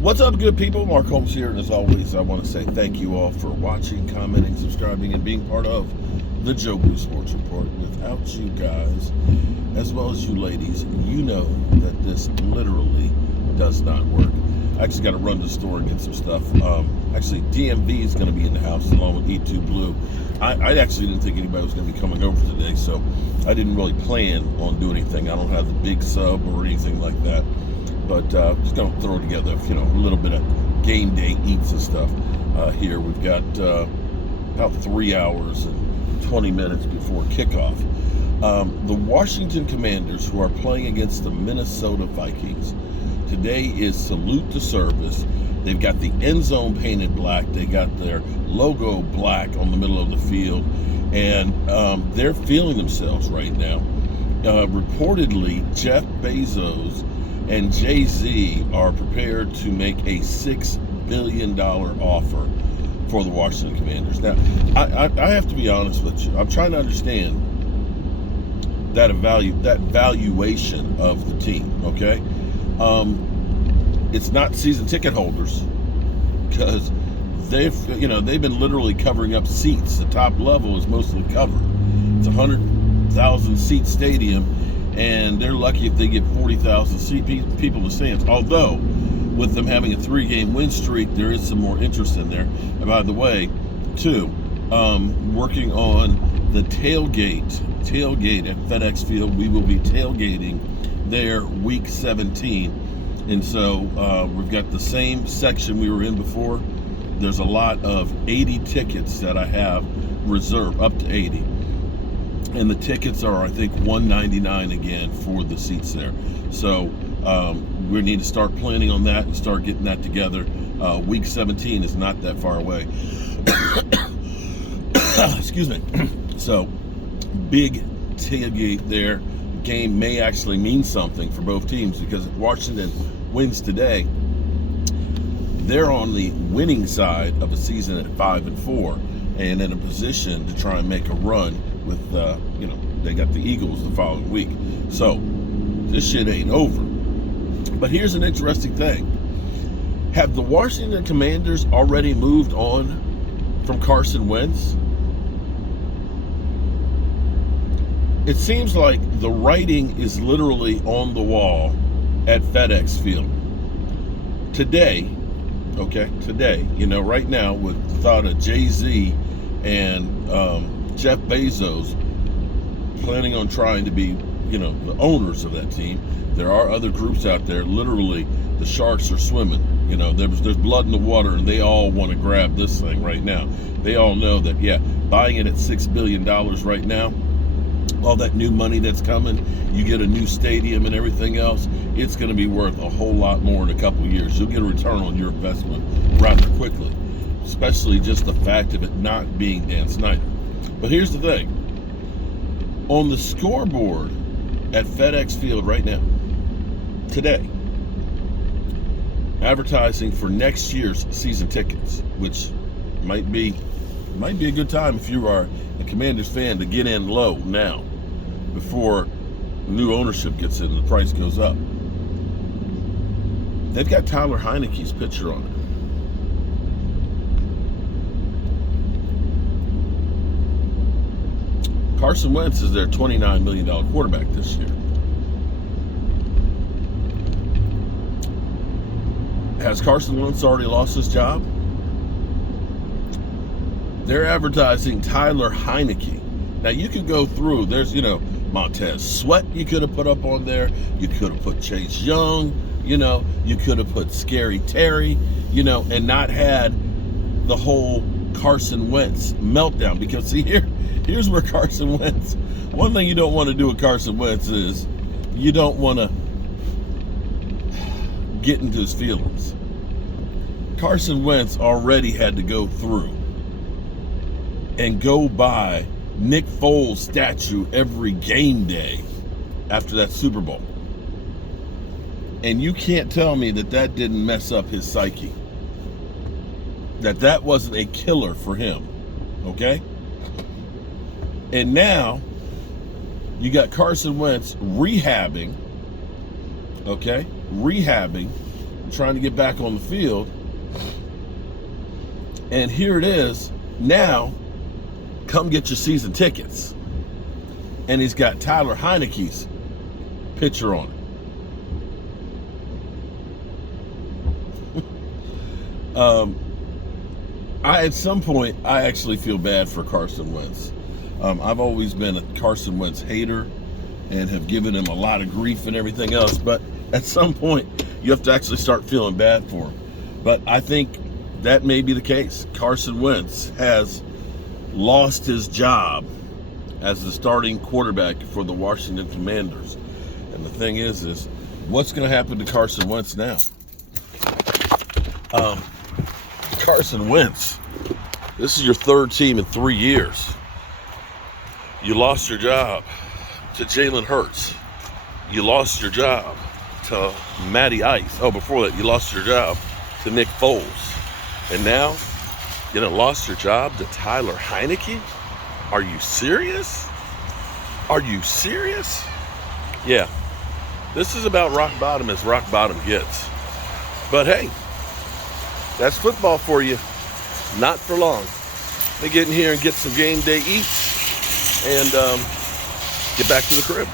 What's up, good people? Mark Holmes here, and as always, I want to say thank you all for watching, commenting, subscribing, and being part of the Joe Blue Sports Report. Without you guys, as well as you ladies, you know that this literally does not work. I actually got to run to the store and get some stuff. Actually, DMV is going to be in the house along with E2 Blue. I actually didn't think anybody was going to be coming over today, so I didn't really plan on doing anything. I don't have the big sub or anything like that. But just going to throw together, a little bit of game day eats and stuff here. We've got about 3 hours and 20 minutes before kickoff. The Washington Commanders, who are playing against the Minnesota Vikings, today is salute to service. They've got the end zone painted black. They got their logo black on the middle of the field, and they're feeling themselves right now. Reportedly, Jeff Bezos and Jay-Z are prepared to make a $6 billion offer for the Washington Commanders. Now, I have to be honest with you. I'm trying to understand that valuation of the team, okay? It's not season ticket holders, because they've been literally covering up seats. The top level is mostly covered. It's a 100,000 seat stadium, and they're lucky if they get 40,000 people in the stands. Although, with them having a 3-game win streak, there is some more interest in there. And by the way, too, working on the tailgate at FedEx Field. We will be tailgating there week 17. And so we've got the same section we were in before. There's a lot of 80 tickets that I have reserved, up to 80. And the tickets are, I think, $199 again for the seats there. So we need to start planning on that and start getting that together. Week 17 is not that far away. Excuse me. So, big tailgate there. Game may actually mean something for both teams, because if Washington wins today, they're on the winning side of a season at 5-4 and in a position to try and make a run with, they got the Eagles the following week. So this shit ain't over. But here's an interesting thing. Have the Washington Commanders already moved on from Carson Wentz? It seems like the writing is literally on the wall at FedEx Field. Today, right now, with the thought of Jay-Z and Jeff Bezos planning on trying to be, the owners of that team, there are other groups out there. Literally, the sharks are swimming. There's blood in the water, and they all want to grab this thing right now. They all know that, buying it at $6 billion right now, all that new money that's coming, you get a new stadium and everything else, it's going to be worth a whole lot more in a couple of years. You'll get a return on your investment rather quickly, especially just the fact of it not being Dan Snyder. But here's the thing. On the scoreboard at FedEx Field right now, today, advertising for next year's season tickets, which might be a good time if you are a Commanders fan to get in low now before new ownership gets in and the price goes up. They've got Tyler Heineke's picture on it. Carson Wentz is their $29 million quarterback this year. Has Carson Wentz already lost his job? They're advertising Tyler Heineke. Now, you could go through. There's, Montez Sweat you could have put up on there. You could have put Chase Young. You could have put Scary Terry, and not had the whole Carson Wentz meltdown. Because, see, here's where Carson Wentz, one thing you don't want to do with Carson Wentz is you don't want to get into his feelings. Carson Wentz already had to go through and go by Nick Foles' statue every game day after that Super Bowl. And you can't tell me that didn't mess up his psyche. That wasn't a killer for him. Okay? And now, you got Carson Wentz rehabbing trying to get back on the field. And here it is. Now, come get your season tickets. And he's got Tyler Heineke's picture on it. At some point, I actually feel bad for Carson Wentz. I've always been a Carson Wentz hater and have given him a lot of grief and everything else. But at some point, you have to actually start feeling bad for him. But I think that may be the case. Carson Wentz has lost his job as the starting quarterback for the Washington Commanders. And the thing is what's going to happen to Carson Wentz now? Carson Wentz, this is your third team in 3 years. You lost your job to Jalen Hurts. You lost your job to Matty Ice. Oh, before that, you lost your job to Nick Foles. And now, you lost your job to Tyler Heineke? Are you serious? Are you serious? Yeah. This is about rock bottom as rock bottom gets. But hey, that's football for you. Not for long. They get in here and get some game day eats and get back to the crib.